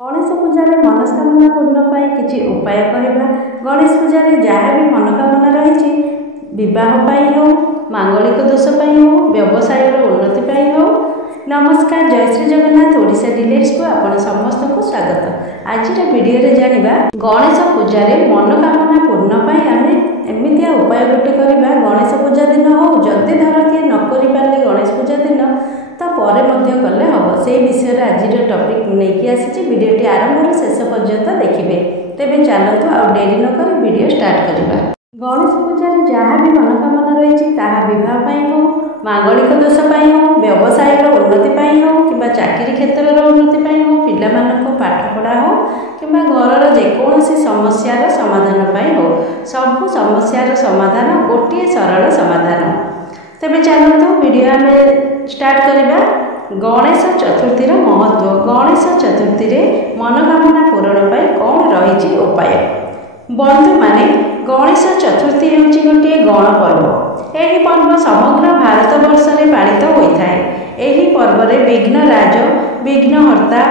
गणेश पूजा मनस्कामना पूर्ण पाई किसी उपाय करवा। गणेश पूजा जहाँ भी मनोकामना रही विवाह हो, मांगलिक दोष हो, व्यवसाय उन्नति हो। नमस्कार, जय श्री जगन्नाथ। ओडिशा डिलेट्स को आपण समस्त को स्वागत। आज वीडियो जानिबा गणेश पूजा मनोकामना पूर्ण पाई आमे एमितिया उपाय गोटे करवा। गणेश पूजा दिन हो जदि धर किए न करि पारे गणेश पूजा दिन तापर कले हम से विषय आज टॉपिक नहीं आसी। वीडियोटी आरंभ शेष पर्यंत देखिए। तेरे चलतु आ डेरी नक वीडियो स्टार्ट करवा। गणेश पूजा जहाँ भी मनोकामना रही विवाह हो, मांगलिक दोष हो, व्यवसाय उन्नति हो कि चाकरी क्षेत्र उन्नति हो, पिला पाठपढ़ा हो कि घर जेकोसी समस्यार समाधान हो, सब समस्यार समाधान गोटे सरल समाधान। तेरे चलतु वीडियो आम स्टार्ट करवा। गणेश चतुर्थीर महत्व। गणेश चतुर्थी मनोकामना पूरण पाई कौन रही उपाय। बंधु माने गणेश चतुर्थी हूँ गोटे गणपर्व। यह पर्व समग्र भारत वर्ष में पालित होता है। यही पर्व विघ्नराज, विघ्नहर्ता,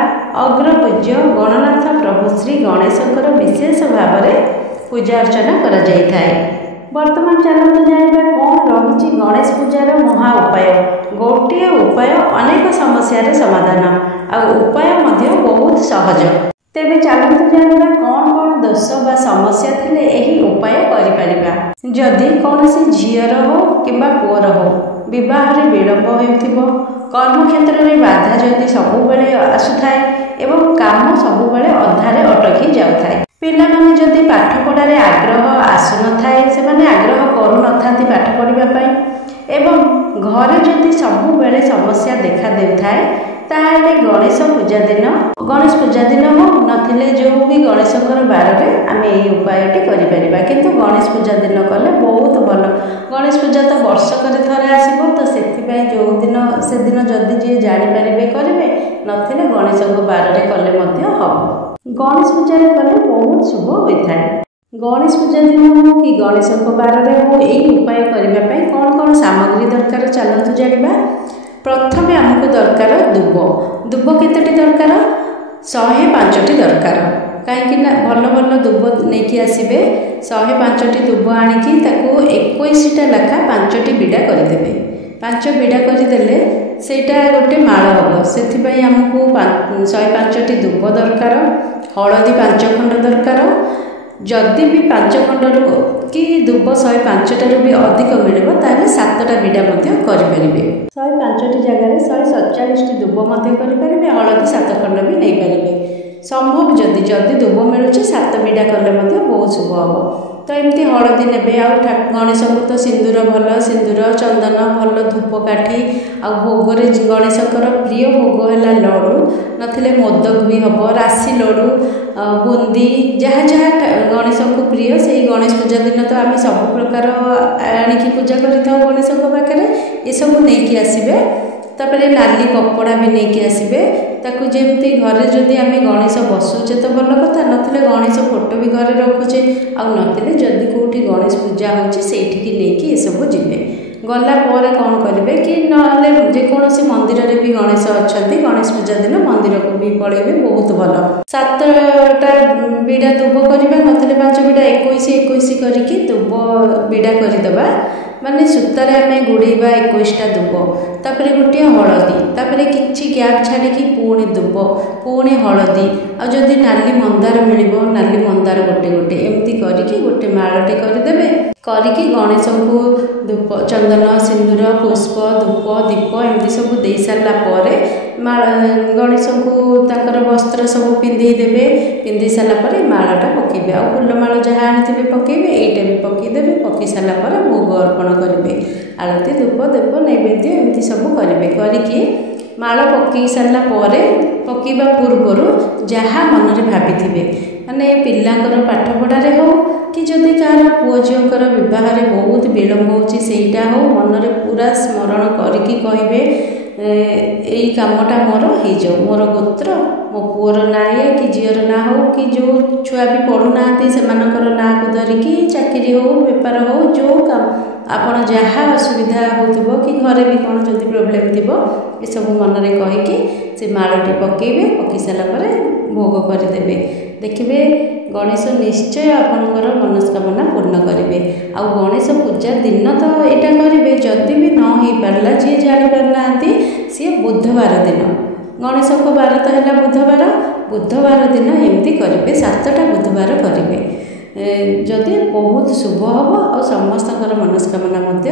अग्रपूज्य गणनाथ प्रभु श्री गणेशंकर विशेष भाव में पूजा अर्चना कर जाए। वर्तमान चलते जाना कौन रही गणेश पूजार महा उपाय। गोटे उपाय अनेक समस्यार समाधान आ उपाय बहुत सहज। तेरे चलते जाना कौन कौन दोष बा समस्या थिले एही उपाय करिपरिबा। जदि कौन झीर हो कि पुअर हो विवाह विलंब हो, कर्म क्षेत्र में बाधा जदि सबुबले आसुथाए एवं काम सबुबले अधारे अटकी जाउथाए, पिलामाने जदि पाठपढ़ारे आग्रह आसु नथाए, से आग्रह करू नथांती पाठ पढ़ाई एवं घरे जदि सबुबले समस्या देखा देउथाए ताहले गणेश पूजा दिन हो नथिले जो भी गणेशंकर बार में आम यही उपायटी करिपरिबा। किंतु गणेश पूजा दिन कले बहुत भल। गणेश पूजा तो वर्षक थरे आसो, तो से जो दिन से दिन जदि जी जानीपारे करेंगे नथिले गणेशों बार में कले हम। गणेश पूजा कले बहुत शुभ होता है। गणेश पूजा दिन हो कि गणेशों बार में हो यही उपाय करने कौन कौन सामग्री दरकार चलतु जाना। प्रथमे आमको दरकार दुब। दुब केतोटी दरकार? 105टी दरकार। कहीं भल भल दुब नहीं आसबे। 105टी दुब आणिकी 21टा लेखा 5टी बिड़ा करदे। 5 बिड़ा करदे सेटा गोटे माल हम। से आमको 105टी दुब दरकार। हलदी 5 खंड दरकार। जदि भी 5 खंड कि दुब 105टार भी अधिक मिले ताहले 7टा बिड़ा करेंगे। 105टी जगह 147टी दुब करेंगे। हलदी 7 खंड भी नहीं पारे। संभव जदि दुब मिलूँ 7 बिड़ा कले बहुत शुभ हम। तो एमती हलदी ने आ गणेश को तो सिंदूर भल, सिंदूर चंदन भल धूपकाठी आ भोगरे गणेशंकर प्रिय भोग है लड्डू नथिले मोदक भी हम, राशि लड्डू, बुंदी जहाँ जहाँ गणेश को प्रिय से गणेश पूजा दिन तो आम सब प्रकार आणिकी पूजा कर गणेश पाखे ये सब नहीं आसबे। तापर नाली कपड़ा भी नहीं आसबे। ताकू जमती घरे जदि आम गणेश बसुचे तो भल कथा, नथिले गणेश फोटो भी घरे रखुचे आउ नथिले जदि कौटी गणेश पूजा होची सेठी नहीं सब जीवे। गला पर कौन करेंगे कि ना जेकोसी मंदिर में भी गणेश अच्छा गणेश पूजा दिन मंदिर को भी पड़े बहुत भल। 7टा बिड़ा दुब करवा नथिले 5 बिड़ा 21 करके दुब बिड़ा करदे। माने सूतार आम गुड़ेबा 21टा दुब, तापर गोटे हलदी, तापर किछि गैप छाड़ी पुणी दुब, पुणी हलदी, आदि नाली मंदार मिल नाली मंदार गोटे गोटे एमती करके गोटे मालटे करदे। करिकी गणेश को धूप चंदन सिंदूर पुष्प धूप दीप एमती सब दे सारा पर गणेश को ताकर वस्त्र सब पिंधेदेवे। पिंधि सारापर मालाटा पकेबे आ फूलमाल जहाँ आनी पकेबे यहीटा भी पकईदेवे। पकई सारापर भोग अर्पण करेंगे। आरती धूप दीप नैवेद्य एमती सब करेंगे। करके माल पकई सारा पकईवा पूर्वर जहाँ मन में भाभी माने पिलांकर पाठपढ़ारे हो कि जदि कहार पुओ झीकर विवाह बहुत विलंब होटा हो मन में पूरा स्मरण करके कहे यही कामटा मोर हो मोर गोत्र मो पुअर ना या कि झीर ना हो कि जो छुआ भी पढ़ुना से ना को धरिकी चाकरी हो बेपार हो जो काम ଆପଣ ଯାହା ଅସୁବିଧା ହେଉଥିବ କି ଘରେ ବି କ'ଣ ଯଦି ପ୍ରୋବ୍ଲେମ୍ ଥିବ ଏସବୁ ମନରେ କହିକି ସେ ମାଳଟି ପକାଇବେ। ପକାଇ ସାରିଲା ପରେ ଭୋଗ କରିଦେବେ। ଦେଖିବେ ଗଣେଶ ନିଶ୍ଚୟ ଆପଣଙ୍କର ମନସ୍କାମନା ପୂର୍ଣ୍ଣ କରିବେ। ଆଉ ଗଣେଶ ପୂଜା ଦିନ ତ ଏଇଟା କରିବେ, ଯଦି ବି ନ ହେଇପାରିଲା, ଯିଏ ଜାଣିପାରୁନାହାନ୍ତି, ସିଏ ବୁଧବାର ଦିନ, ଗଣେଶଙ୍କ ବାର ତ ହେଲା ବୁଧବାର, ବୁଧବାର ଦିନ ଏମିତି କରିବେ, 7ଟା ବୁଧବାର କରିବେ। ଯଦି ବହୁତ ଶୁଭ ହେବ ଆଉ ସମସ୍ତଙ୍କର ମନସ୍କାମନା ମଧ୍ୟ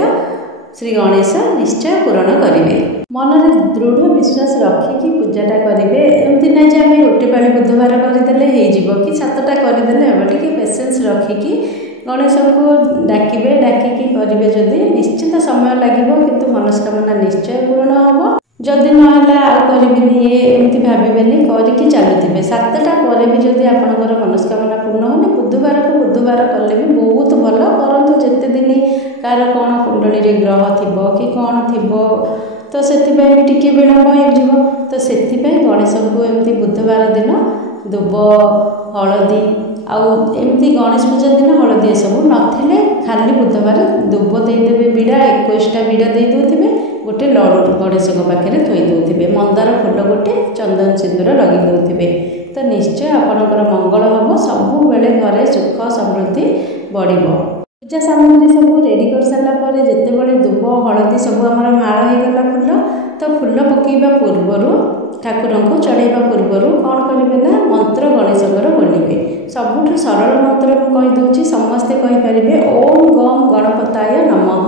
ଶ୍ରୀ ଗଣେଶ ନିଶ୍ଚୟ ପୂରଣ କରିବେ। ମନରେ ଦୃଢ଼ ବିଶ୍ୱାସ ରଖିକି ପୂଜାଟା କରିବେ। ଏମିତି ନାହିଁ ଯେ ଆମେ ଗୋଟେ ପାଳି ବୁଧବାର କରିଦେଲେ ହେଇଯିବ କି 7ଟା କରିଦେଲେ ହେବ। ଟିକେ ପେସେନ୍ସ ରଖିକି ଗଣେଶଙ୍କୁ ଡାକିବେ। ଡାକିକି କରିବେ ଯଦି ନିଶ୍ଚିତ ସମୟ ଲାଗିବ, କିନ୍ତୁ ମନସ୍କାମନା ନିଶ୍ଚୟ ପୂରଣ ହେବ। ଯଦି ନହେଲା ଆଉ କରିବିନି ଏମିତି ଭାବିବେନି, କରିକି ଚାଲୁଥିବେ। 7ଟା ପରେ ବି ଯଦି ଆପଣଙ୍କର ମନସ୍କାମନା ପୂର୍ଣ୍ଣ ହେଉନି, ବୁଧବାରକୁ ବୁଧବାର କଲେ ବି ବହୁତ ଭଲ। କରନ୍ତୁ ଯେତେ ଦିନ କାହାର କ'ଣ କୁଣ୍ଡଳୀରେ ଗ୍ରହ ଥିବ କି କ'ଣ ଥିବ, ତ ସେଥିପାଇଁ ବି ଟିକିଏ ବିଳମ୍ବ ହେଇଯିବ। ତ ସେଥିପାଇଁ ଗଣେଶଙ୍କୁ ଏମିତି ବୁଧବାର ଦିନ ଦୁବ, ହଳଦୀ ଆଉ ଏମିତି ଗଣେଶ ପୂଜା ଦିନ ହଳଦୀ ଏସବୁ ନଥିଲେ ଖାଲି ବୁଧବାର ଦୁବ ଦେଇଦେବେ, ବିଡ଼ା 21ଟା ବିଡ଼ା ଦେଇ ଦେଉଥିବେ, ଗୋଟେ ଲଡ଼ୁ ଗଣେଶଙ୍କ ପାଖରେ ଥୋଇ ଦେଉଥିବେ, ମନ୍ଦାର ଫୁଲ ଗୋଟେ, ଚନ୍ଦନ ସିନ୍ଦୁର ଲଗାଇ ଦେଉଥିବେ। ତ ନିଶ୍ଚୟ ଆପଣଙ୍କର ମଙ୍ଗଳ ହେବ। ସବୁବେଳେ ଘରେ ସୁଖ ସମୃଦ୍ଧି ବଢ଼ିବ। ପୂଜା ସାମଗ୍ରୀ ସବୁ ରେଡ଼ି କରିସାରିଲା ପରେ ଯେତେବେଳେ ଦୁବ, ହଳଦୀ ସବୁ ଆମର ମାଳ ହେଇଗଲା ଫୁଲ, ତ ଫୁଲ ପକାଇବା ପୂର୍ବରୁ, ଠାକୁରଙ୍କୁ ଚଢ଼ାଇବା ପୂର୍ବରୁ କ'ଣ କରିବେ ନା ମନ୍ତ୍ର ଗଣେଶଙ୍କର ବୋଲିବେ। ସବୁଠୁ ସରଳ ମନ୍ତ୍ର ମୁଁ କହିଦେଉଛି, ସମସ୍ତେ କହିପାରିବେ। ଓମ୍ ଗମ୍ ଗଣପତାୟ ନମଃ।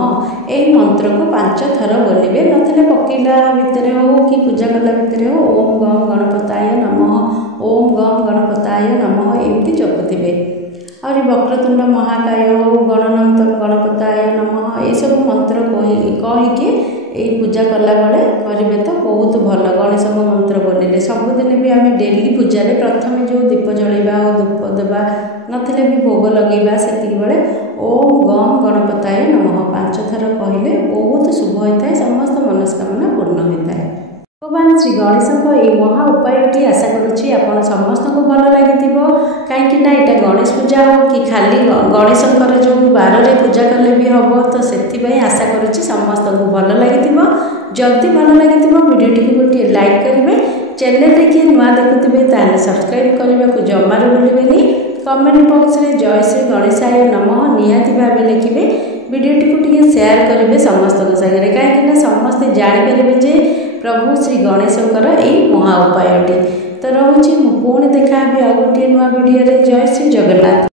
ଏହି ମନ୍ତ୍ରକୁ 5 ଥର ବୋଲିବେ। ନଥିଲେ ପକେଇଲା ଭିତରେ ହେଉ କି ପୂଜା କଲା ଭିତରେ ହେଉ ଓମ୍ ଗମ୍ ଗଣପତାୟ ନମଃ, ଓମ୍ ଗମ୍ ଗଣପତାୟ ନମଃ ଏମିତି ଜପୁଥିବେ। ଆହୁରି ବକ୍ରତୁଣ୍ଡ ମହାକାୟ ହେଉ, ଗଣନାଥ ଗଣପତାୟ ନମଃ, ଏସବୁ ମନ୍ତ୍ର କହିକି ଏଇ ପୂଜା କଲାବେଳେ କରିବେ ତ ବହୁତ ଭଲ। ଗଣେଶଙ୍କ ମନ୍ତ୍ର ବୋଲିଲେ ସବୁଦିନ ବି ଆମେ ଡେଲି ପୂଜାରେ ପ୍ରଥମେ ଯେଉଁ ଦୀପ ଜଳେଇବା ଆଉ ଧୂପ ଦେବା, ନଥିଲେ ବି ଭୋଗ ଲଗାଇବା, ସେତିକିବେଳେ ଓମ୍ ଗମ୍ ଗଣପତାୟ ନମଃ 5 ଥର କହିଲେ ବହୁତ ଶୁଭ ହୋଇଥାଏ। ସମସ୍ତ ମନସ୍କାମନା ପୂର୍ଣ୍ଣ ହୋଇଥାଏ। ଭଗବାନ ଶ୍ରୀ ଗଣେଶଙ୍କ ଏହି ମହା ଉପାୟଟି ଆଶା କରୁଛି ଆପଣ ସମସ୍ତଙ୍କୁ ଭଲ ଲାଗିଥିବ। କାହିଁକି ନା ଏଇଟା ଗଣେଶ ପୂଜା ହେଉ କି ଖାଲି ଗଣେଶଙ୍କର ଯେଉଁ ବାରରେ ପୂଜା କଲେ ବି ହେବ, ତ ସେଥିପାଇଁ ଆଶା କରୁଛି ସମସ୍ତଙ୍କୁ ଭଲ ଲାଗିଥିବ। ଯଦି ଭଲ ଲାଗିଥିବ ଭିଡ଼ିଓଟିକୁ ଗୋଟିଏ ଲାଇକ୍ କରିବେ। ଚ୍ୟାନେଲରେ କିଏ ନୂଆ ଦେଖୁଥିବେ ତାହେଲେ ସବସ୍କ୍ରାଇବ୍ କରିବାକୁ ଜମାରୁ ଭୁଲିବେନି। କମେଣ୍ଟ ବକ୍ସରେ ଜୟ ଶ୍ରୀ ଗଣେଶାୟ ନମଃ ନିହାତି ଭାବେ ଲେଖିବେ। ଭିଡ଼ିଓଟିକୁ ଟିକେ ସେୟାର କରିବେ ସମସ୍ତଙ୍କ ସାଙ୍ଗରେ, କାହିଁକିନା ସମସ୍ତେ ଜାଣିପାରିବେ ଯେ ପ୍ରଭୁ ଶ୍ରୀ ଗଣେଶଙ୍କର ଏହି ମହା ଉପାୟଟି। ତ ରହୁଛି, ମୁଁ ପୁଣି ଦେଖା ହେବି ଆଉ ଗୋଟିଏ ନୂଆ ଭିଡ଼ିଓରେ। ଜୟ ଶ୍ରୀ ଜଗନ୍ନାଥ।